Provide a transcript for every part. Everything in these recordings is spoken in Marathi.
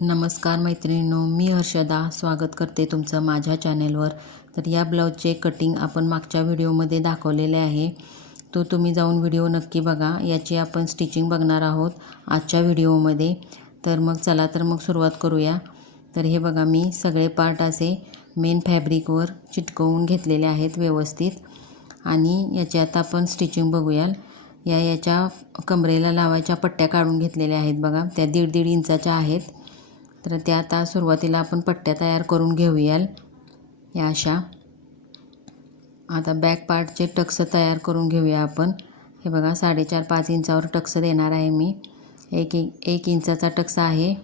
नमस्कार मैत्रिणींनो, मी हर्षदा स्वागत करते तुमचं माझ्या चॅनेलवर. तर या ब्लाऊजचे कटिंग आपण मागच्या व्हिडिओमध्ये दाखवलेले आहे, तो तुम्ही जाऊन व्हिडिओ नक्की बघा. याची आपण स्टिचिंग बघणार आहोत आजच्या व्हिडिओमध्ये. तर मग चला तर मग सुरुवात करूया. तर हे बघा, मी सगळे पार्ट असे मेन फॅब्रिकवर चिटकवून घेतलेले आहेत व्यवस्थित. आणि याची आता आपण स्टिचिंग बघूया. याच्या कमरेला लावायच्या पट्ट्या काढून घेतलेल्या आहेत बघा, त्या 1.5 इंचाच्या आहेत. तर त्या आता सुरुवातीला आपण पट्ट्या तयार करून घेऊयाल या अशा. आता बॅक पार्टचे टक्स तयार करून घेऊया आपण. हे बघा, 4.5-5 इंचावर टक्स देणार आहे मी. एक इंचाचा टक्स आहे.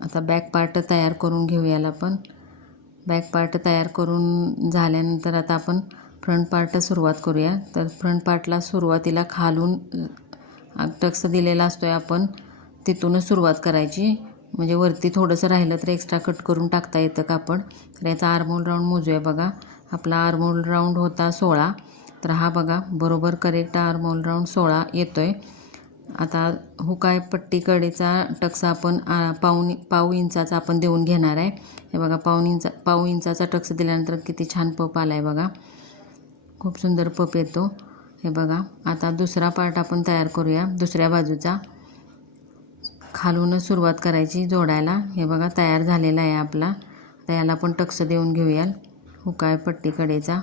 आता बॅक पार्ट तयार करून घेऊयाल आपण. बॅक पार्ट तयार करून झाल्यानंतर आता आपण फ्रंट पार्ट सुरुवात करूया. तर फ्रंट पार्टला सुरुवातीला खालून टक्स दिलेला असतो आहे, आपण तिथूनच सुरुवात करायची. म्हणजे वरती थोडंसं राहिलं तर एक्स्ट्रा कट करून टाकता येतं कापड. तर याचा आर्महोल राऊंड मोजूया बघा. आपला आर्महोल राऊंड होता 16. तर हा बघा बरोबर करेक्ट आर्महोल राऊंड 16 येतो आहे. आता हुकाय पट्टीकडेचा टक्स आपण पाऊण इंचाचा आपण देऊन घेणार आहे. हे बघा, पाऊण इंचाचा टक्स दिल्यानंतर किती छान पप आला आहे बघा, खूप सुंदर पप येतो. हे बघा, आता दुसरा पार्ट आपण तयार करूया. दुसऱ्या बाजूचा खालूनच सुरुवात करायची जोडायला. हे बघा, तयार झालेला आहे आपला. आता याला आपण टक्स देऊन घेऊया. हुकाय पट्टीकडेचा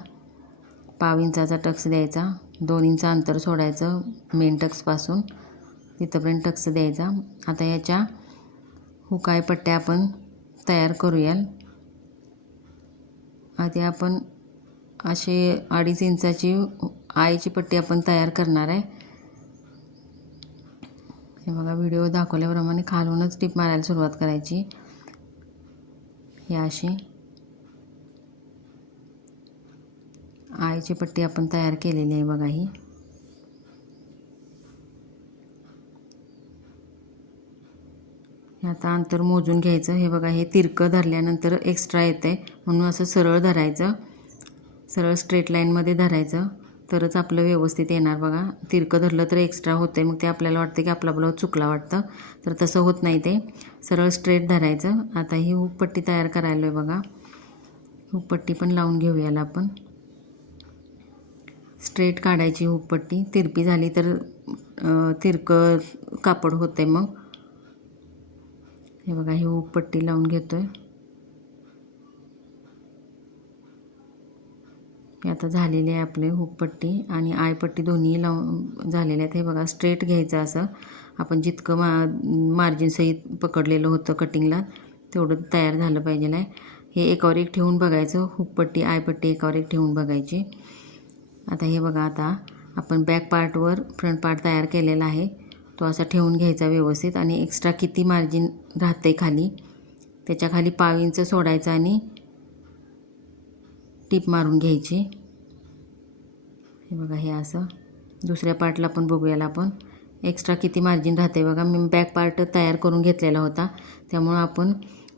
पाव इंचाचा टक्स द्यायचा, 2 इंच अंतर सोडायचं मेन टक्सपासून, तिथंपर्यंत टक्स द्यायचा. आता याच्या हुकाय पट्ट्या आपण तयार करूया. आधी आपण असे 2.5 इंचाची आईची पट्टी आपण तयार करणार आहे. हे बघा, व्हिडिओ दाखवल्याप्रमाणे खालूनच टिप मारायला सुरुवात करायची. ही अशी आईची पट्टी आपण तयार केलेली आहे बघा. ही आता अंतर मोजून घ्यायचं. हे बघा, हे तिरकं धरल्यानंतर एक्स्ट्रा येतं आहे, म्हणून असं सरळ धरायचं. सरळ स्ट्रेट लाईनमध्ये धरायचं तरच आपलं व्यवस्थित येणार बघा. तिरकं धरलं तर एक्स्ट्रा होतं आहे, मग ते आपल्याला वाटतं की आपला ब्लाऊज चुकला वाटतं. तर तसं होत नाही, ते सरळ स्ट्रेट धरायचं. आता ही हुकपट्टी तयार करायला आहे बघा. हुकपट्टी पण लावून घेऊयाला आपण. स्ट्रेट काढायची हुकपट्टी. तिरपी झाली तर तिरकं कापड होतं आहे मग. हे बघा, ही हुकपट्टी लावून घेतो आहे. हे आता झालेली आहे आपले हुकपट्टी आणि आयपट्टी दोन्ही लावून झालेले आहेत. हे बघा, स्ट्रेट घ्यायचं असं. आपण जितकं मार्जिन सहित पकडलेलं होतं कटिंगला तेवढं तयार झालं पाहिजे आहे. हे एकावर एक ठेवून बघायचं. हुकपट्टी आयपट्टी एकावर एक ठेवून बघायची. आता हे बघा, आता आपण बॅक पार्टवर फ्रंट पार्ट तयार केलेला आहे, तो असा ठेवून घ्यायचा व्यवस्थित. आणि एक्स्ट्रा किती मार्जिन राहते खाली, त्याच्या खाली पाव इंच सोडायचं आणि टीप मारून घ्यायची. हे बघा, हे असं. दुसऱ्या पार्टला पण बघूयाला आपण एक्स्ट्रा किती मार्जिन राहते बघा. मी बॅक पार्ट तयार करून घेतलेला होता, त्यामुळं आपण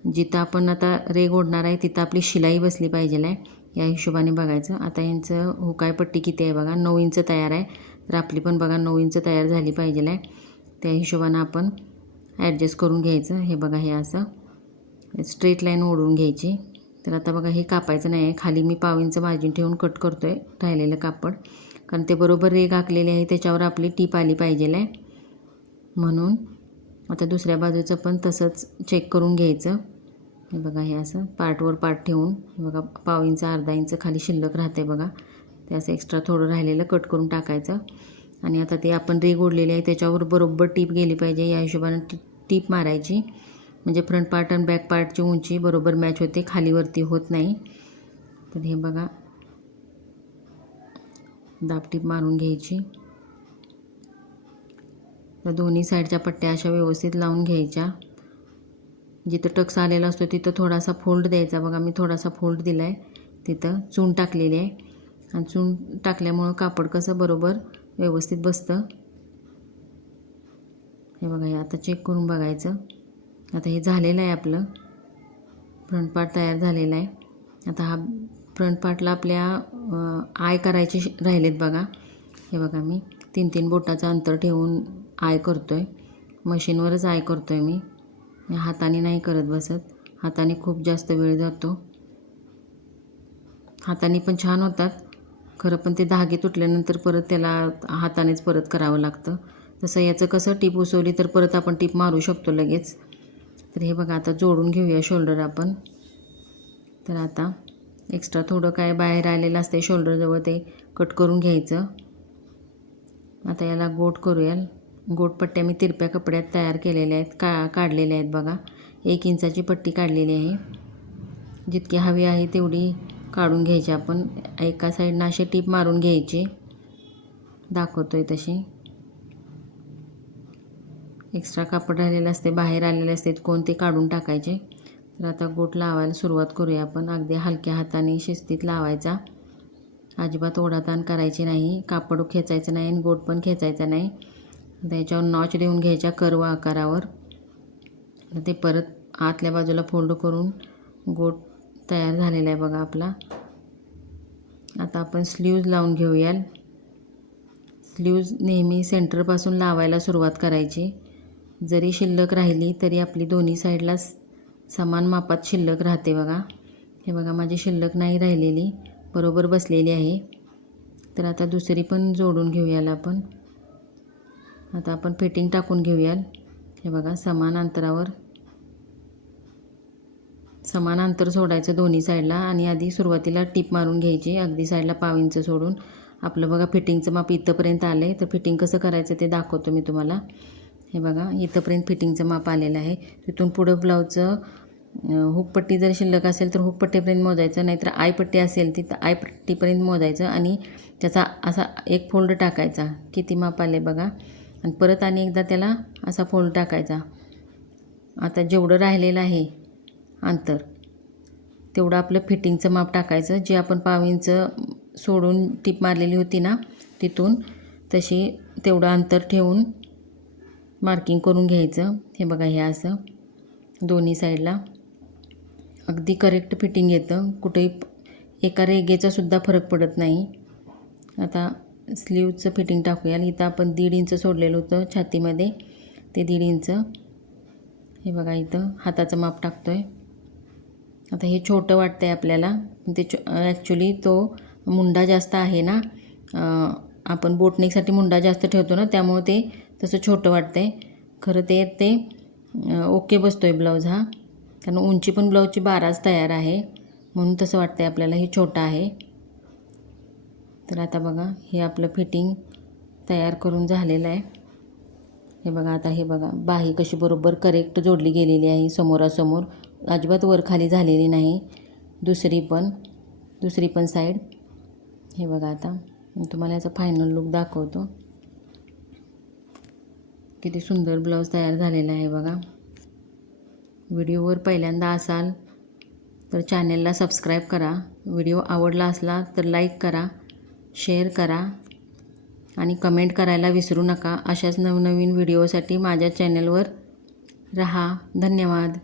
जिथं आपण आता रेघ ओढणार आहे तिथं आपली शिलाई बसली पाहिजे आहे, या हिशोबाने बघायचं. आता यांचं हुकाय पट्टी किती आहे बघा, 9 इंच तयार आहे. तर आपली पण बघा 9 इंच तयार झाली पाहिजे आहे. त्या हिशोबानं आपण ॲडजस्ट करून घ्यायचं. हे बघा, हे असं स्ट्रेट लाईन ओढून घ्यायची. तर आता बघा, हे कापायचं नाही आहे. खाली मी पाव इंच मार्जिन ठेवून कट करतो आहे राहिलेलं कापड, कारण ते बरोबर रेघ आखलेले आहे, त्याच्यावर आपली टीप आली पाहिजे आहे म्हणून. आता दुसऱ्या बाजूचं पण तसंच चेक करून घ्यायचं. हे बघा, हे असं पार्टवर पार्ट ठेवून. हे बघा, पाव इंच अर्धा इंच खाली शिल्लक राहते बघा, ते असं एक्स्ट्रा थोडं राहिलेलं कट करून टाकायचं. आणि आता ते आपण रेघ ओढलेली आहे त्याच्यावर बरोबर टीप गेली पाहिजे, या हिशोबानं टीप मारायची. म्हणजे फ्रंट पार्ट आणि बॅक पार्टची उंची बरोबर मॅच होते, खालीवरती होत नाही. तर हे बघा, दाबटीप मारून घ्यायची. तर दोन्ही साईडच्या पट्ट्या अशा व्यवस्थित लावून घ्यायच्या. जिथं टक्स आलेला असतो तिथं थोडासा फोल्ड द्यायचा बघा. मी थोडासा फोल्ड दिला आहे, तिथं चून टाकलेली आहे. आणि चून टाकल्यामुळं कापड कसं बरोबर व्यवस्थित बसतं. हे बघा, हे आता चेक करून बघायचं. आता हे झालेलं आहे आपलं फ्रंट पार्ट तयार झालेला आहे. आता हा फ्रंट पार्टला आपल्या आय करायचे राहिलेत बघा. हे बघा, मी 3-3 बोटाचं अंतर ठेवून आय करतो आहे. मशीनवरच आय करतो आहे मी हाताने नाही करत बसत. हाताने खूप जास्त वेळ जातो. हाताने पण छान होतात खरं, पण ते धागे तुटल्यानंतर परत त्याला हातानेच परत करावं लागतं. तसं याचं कसं टीप उसवली तर परत आपण टीप मारू शकतो लगेच. तर हे बघा आता जोडून घेऊया शोल्डर आपण. तर आता एक्स्ट्रा थोडं काय बाहेर आलेलं असते शोल्डरजवळ ते कट करून घ्यायचं. आता याला गोट करूया. गोटपट्ट्या मी तिरप्या कपड्यात तयार केलेल्या आहेत, काढलेल्या आहेत बघा. 1 इंचाची पट्टी काढलेली आहे. जितकी हवी आहे तेवढी काढून घ्यायची आपण. एका साईडनं अशी टीप मारून घ्यायची, दाखवतो आहे तशी. एक्स्ट्रा कापड राहिलेलं असते, बाहेर आलेले असते, कोणते काढून टाकायचे. तर आता गोट लावायला सुरुवात करूया आपण. अगदी हलक्या हाताने शिस्तीत लावायचा. अजिबात ओढाताण करायची नाही, कापड खेचायचं नाही आणि गोट पण खेचायचा नाही. त्याच्यावर नॉच देऊन घ्यायच्या कर्व आकारावर. ते परत आतल्या बाजूला फोल्ड करून गोट तयार झालेला आहे बघा आपला. आता आपण स्लीव्ज लावून घेऊया. स्लीव्ज नेहमी सेंटरपासून लावायला सुरुवात करायची. जरी शिल्लक राहिली तरी आपली दोन्ही साईडला समान मापात शिल्लक राहते बघा. हे बघा माझी शिल्लक नाही राहिलेली, बरोबर बसलेली आहे. तर आता दुसरी पण जोडून घेऊयाल आपण. आता आपण फिटिंग टाकून घेऊयाल. हे बघा समान अंतरावर, समान अंतर सोडायचं दोन्ही साईडला आणि आधी सुरुवातीला टीप मारून घ्यायची अगदी साईडला 1/2 इंच सोडून. आपलं बघा फिटिंगचं माप इथंपर्यंत आलं आहे. तर फिटिंग कसं करायचं ते दाखवतो मी तुम्हाला. हे बघा इथंपर्यंत फिटिंगचं माप आलेलं आहे. तिथून पुढं ब्लाऊजचं हुकपट्टी जर शिल्लक असेल तर हुकपट्टीपर्यंत मोजायचं, नाहीतर आयपट्टी असेल तिथं आयपट्टीपर्यंत मोजायचं आणि त्याचा असा एक फोल्ड टाकायचा. किती माप आले बघा, आणि परत आणि एकदा त्याला असा फोल्ड टाकायचा. आता जेवढं राहिलेलं आहे अंतर तेवढं आपलं फिटिंगचं माप टाकायचं. जे आपण 1/2 इंच सोडून टीप मारलेली होती ना तिथून तशी तेवढं अंतर ठेवून मार्किंग करून घ्यायचं. हे बघा हे असं दोन्ही साईडला अगदी करेक्ट फिटिंग येतं. कुठेही एका रेघेचा सुद्धा फरक पडत नाही. आता स्लीवचं फिटिंग टाकूया. इथं आपण 1.5 इंच सोडलेलं होतं छातीमध्ये, ते 1.5 इंच. हे बघा इथं हाताचं माप टाकतो आहे. आता हे छोटं वाटतं आहे आपल्याला, ते ॲक्च्युली तो मुंडा जास्त आहे ना, आपण बोटनेकसाठी मुंडा जास्त ठेवतो ना, त्यामुळे ते तसं छोटं वाटतं आहे. खरं ते ओके बसतो आहे ब्लाऊज हा, कारण उंची पण ब्लाऊजची 12च तयार आहे, म्हणून तसं वाटतं आहे आपल्याला हे छोटं आहे. तर आता बघा हे आपलं फिटिंग तयार करून झालेलं आहे. हे बघा आता हे बघा बाही कशी बरोबर करेक्ट जोडली गेलेली आहे समोरासमोर, अजिबात वर खाली झालेली नाही. दुसरी पण साईड. हे बघा आता मी तुम्हाला याचा फायनल लुक दाखवतो. किती सुंदर ब्लाऊज तयार झालेला आहे बघा. व्हिडिओवर पहिल्यांदा असाल तर चॅनेलला सबस्क्राईब करा. व्हिडिओ आवडला असला तर लाईक करा, शेअर करा आणि कमेंट करायला विसरू नका. अशाच नवनवीन व्हिडिओसाठी माझ्या चॅनलवर रहा. धन्यवाद.